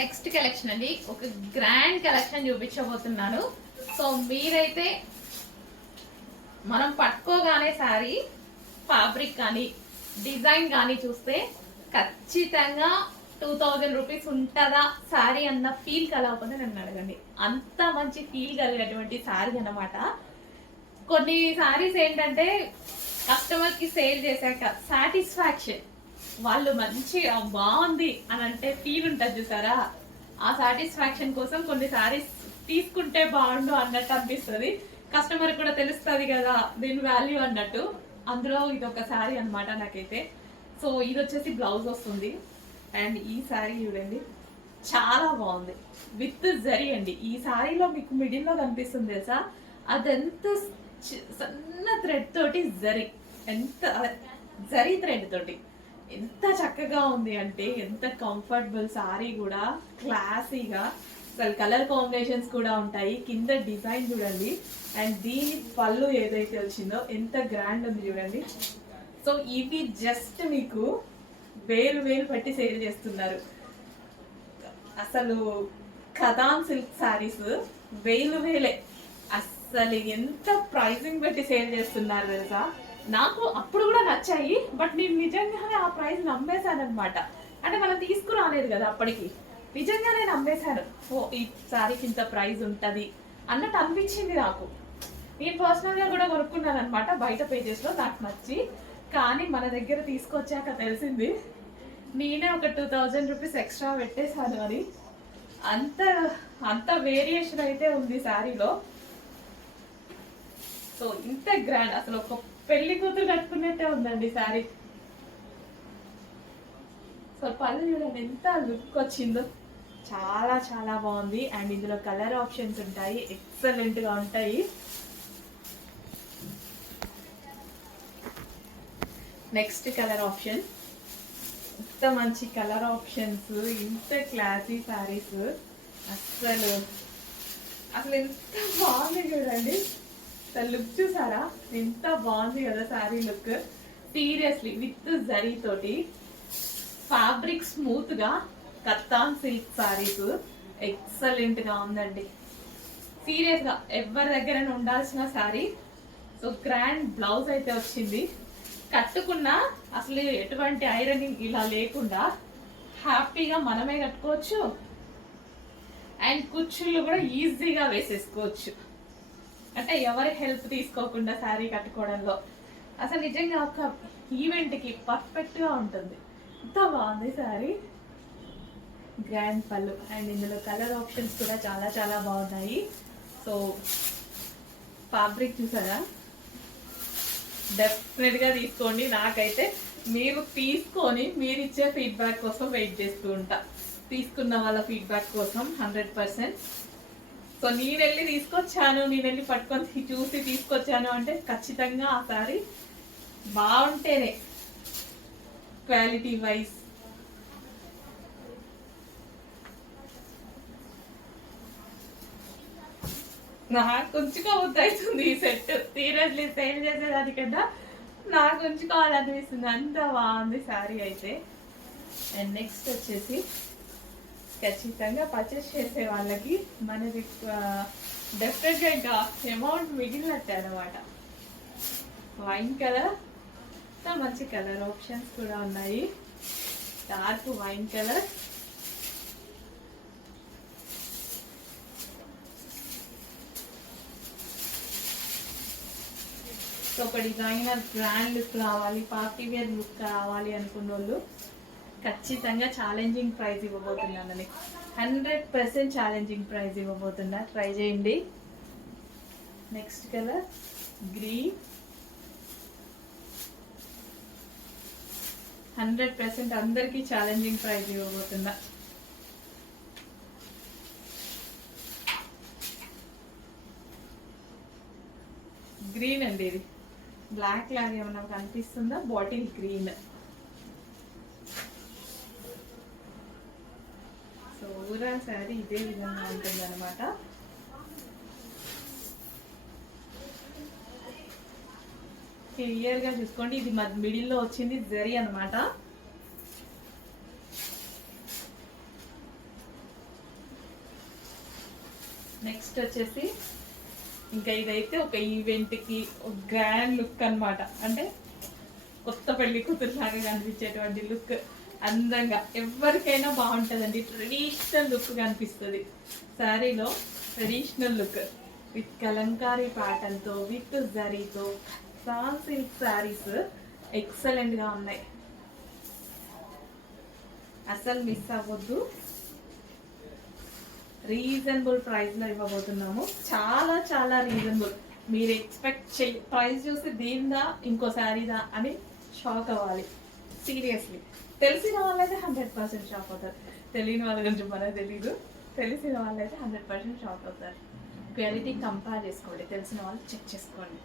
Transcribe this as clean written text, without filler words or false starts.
Next collection అండి, ఒక grand collection చూపించబోతున్నాను. సో మీరైతే మనం పట్టుకోగానే సారీ ఫ్యాబ్రిక్ కానీ డిజైన్ కానీ చూస్తే ఖచ్చితంగా 2000 రూపీస్ ఉంటుందా సారీ అన్న ఫీల్ కలగకపోతే నన్ను అడగండి. అంత మంచి ఫీల్ కలిగేటువంటి సారీ అన్నమాట. కొన్ని సారీస్ ఏంటంటే కస్టమర్కి సేల్ చేశాక సాటిస్ఫాక్షన్, వాళ్ళు మంచిగా బాగుంది అని అంటే ఫీల్ ఉంటుంది చూసారా, ఆ సాటిస్ఫాక్షన్ కోసం కొన్ని సారీస్ తీసుకుంటే బాగుండు అన్నట్టు అనిపిస్తుంది. కస్టమర్ కూడా తెలుస్తుంది కదా దీని వాల్యూ అన్నట్టు. అందులో ఇది ఒక శారీ అనమాట నాకైతే. సో ఇది వచ్చేసి బ్లౌజ్ వస్తుంది. అండ్ ఈ శారీ చూడండి చాలా బాగుంది, విత్ జరీ అండి. ఈ శారీలో మీకు మిడిల్లో కనిపిస్తుంది తెలుసా, అదెంత సన్న థ్రెడ్ తోటి జరీ, ఎంత జరీ థ్రెడ్ తోటి ఎంత చక్కగా ఉంది అంటే, ఎంత కంఫర్టబుల్ సారీ కూడా, క్లాసీగా. అసలు కలర్ కాంబినేషన్స్ కూడా ఉంటాయి. కింద డిజైన్ చూడండి, అండ్ దీని పళ్ళు ఏదైతే వచ్చిందో ఎంత గ్రాండ్ ఉంది చూడండి. సో ఇవి జస్ట్ మీకు వేలు పెట్టి సేల్ చేస్తున్నారు. అసలు కథాన్ సిల్క్ శారీస్ వేలే, అసలు ఎంత ప్రైజింగ్ పెట్టి సేల్ చేస్తున్నారు తెలుసా. నాకు అప్పుడు కూడా నచ్చాయి, బట్ నేను నిజంగానే ఆ ప్రైస్ నమ్మేశాను అనమాట. అంటే మనం తీసుకురాలేదు కదా అప్పటికి, నిజంగానే నమ్మేశాను. ఓ ఈ శారీకి ఇంత ప్రైస్ ఉంటుంది అన్నట్టు అనిపించింది నాకు. నేను పర్సనల్గా కూడా కొనుక్కున్నాను అనమాట బయట పేజెస్లో, నాకు నచ్చి. కానీ మన దగ్గర తీసుకొచ్చాక తెలిసింది నేనే ఒక 2000 రూపీస్ ఎక్స్ట్రా పెట్టేశాను అని. అంత వేరియేషన్ అయితే ఉంది శారీలో. సో ఇంత గ్రాండ్, అసలు ఒక పెళ్లి కూతురు కట్టుకున్నట్టే ఉందండి శారీ. సో పళ్ళు చూడండి ఎంత లుక్ వచ్చిందో, చాలా బాగుంది. అండ్ ఇందులో కలర్ ఆప్షన్స్ ఉంటాయి, ఎక్సలెంట్ గా ఉంటాయి. నెక్స్ట్ కలర్ ఆప్షన్, ఇంత మంచి కలర్ ఆప్షన్స్, ఇంత క్లాసీ శారీస్, అసలు ఎంత బాగుంది చూడండి. లుక్ చూసారా ఎంత బాగుంది కదా sari look. Seriously with zari తోటి ఫ్యాబ్రిక్ స్మూత్ గా కత్తాన్ సిల్క్ శారీస్ ఎక్సలెంట్ గా ఉందండి. సీరియస్ గా ఎవరి దగ్గర ఉండాల్సిన శారీ. సో గ్రాండ్ బ్లౌజ్ అయితే వచ్చింది. కట్టుకున్నా అసలు ఎటువంటి ఐరనింగ్ ఇలా లేకుండా హ్యాపీగా మనమే కట్టుకోవచ్చు. అండ్ కుచ్చుళ్ళు కూడా ఈజీగా వేసేసుకోవచ్చు. అంటే ఎవరి హెల్ప్ తీసుకోకుండా శారీ కట్టుకోవడంలో అసలు నిజంగా ఒక ఈవెంట్కి పర్ఫెక్ట్గా ఉంటుంది. ఎంత బాగుంది శారీ. గ్రాండ్ పళ్ళు, అండ్ ఇందులో కలర్ ఆప్షన్స్ కూడా చాలా బాగున్నాయి. సో ఫ్యాబ్రిక్ చూసారా, డెఫినెట్గా తీసుకోండి. నాకైతే మీరు తీసుకొని మీరు ఇచ్చే ఫీడ్బ్యాక్ కోసం వెయిట్ చేస్తూ ఉంటా, తీసుకున్న వాళ్ళ ఫీడ్బ్యాక్ కోసం 100%. సో నేను వెళ్ళి తీసుకొచ్చాను, నేను వెళ్ళి పట్టుకొని చూసి తీసుకొచ్చాను అంటే ఖచ్చితంగా ఆ సారీ బాగుంటేనే, క్వాలిటీ వైజ్. నాకు ఉంచుకోవద్దు ఈ సెట్, సీరియస్లీ సేల్ చేసేదానికన్నా నాకు ఉంచుకోవాలనిపిస్తుంది, అంత బాగుంది శారీ అయితే. అండ్ నెక్స్ట్ వచ్చేసి ఖచ్చితంగా పర్చేస్ చేసే వాళ్ళకి మనది డెఫినెట్గా ఇంకా అమౌంట్ మిగిలినట్టే అనమాట. వైన్ కలర్, మంచి కలర్ ఆప్షన్స్ కూడా ఉన్నాయి. డార్క్ వైన్ కలర్, ఒక డిజైనర్ గ్రాండ్ లుక్ రావాలి, పార్టీ వేర్ లుక్ రావాలి అనుకున్న వాళ్ళు ఖచ్చితంగా ఛాలెంజింగ్ ప్రైస్ ఇవ్వబోతున్నానని, 100% ఛాలెంజింగ్ ప్రైస్ ఇవ్వబోతున్నా. ట్రై చేయండి. నెక్స్ట్ కలర్ గ్రీన్, 100% అందరికీ ఛాలెంజింగ్ ప్రైస్ ఇవ్వబోతున్నా. గ్రీన్ అండి, ఇది బ్లాక్ లాగా ఏమన్నా కనిపిస్తుందా, bottle green. So overall sari ఇదే విధంగా ఉంటుంది అనమాట. క్లియర్ గా చూసుకోండి, ఇది మిడిల్లో వచ్చింది జరీ అనమాట. నెక్స్ట్ వచ్చేసి ఇంకా ఇదైతే ఒక ఈవెంట్కి ఒక గ్రాండ్ లుక్ అన్నమాట. అంటే కొత్త పెళ్లి కూతురులాగా కనిపించేటువంటి లుక్, అందంగా ఎవరికైనా బాగుంటుందండి. ట్రెడిషనల్ లుక్ కనిపిస్తుంది శారీలో. ట్రెడిషనల్ లుక్ విత్ కలంకారీ ప్యాటర్న్తో విత్ జరీతో సాన్ సిల్క్ శారీస్ ఎక్సలెంట్గా ఉన్నాయి. అసలు మిస్ అవ్వద్దు. రీజనబుల్ ప్రైస్లో ఇవ్వబోతున్నాము. చాలా చాలా రీజనబుల్. మీరు ఎక్స్పెక్ట్ ప్రైస్ చూసి దీనిదా ఇంకో శారీదా అని షాక్ అవ్వాలి. సీరియస్లీ తెలిసిన వాళ్ళైతే 100% షాక్ అవుతారు. తెలియని వాళ్ళ గురించి మనకు తెలీదు. తెలిసిన వాళ్ళైతే 100% షాక్ అవుతారు. క్వాలిటీ కంపేర్ చేసుకోండి. తెలిసిన వాళ్ళు చెక్ చేసుకోండి.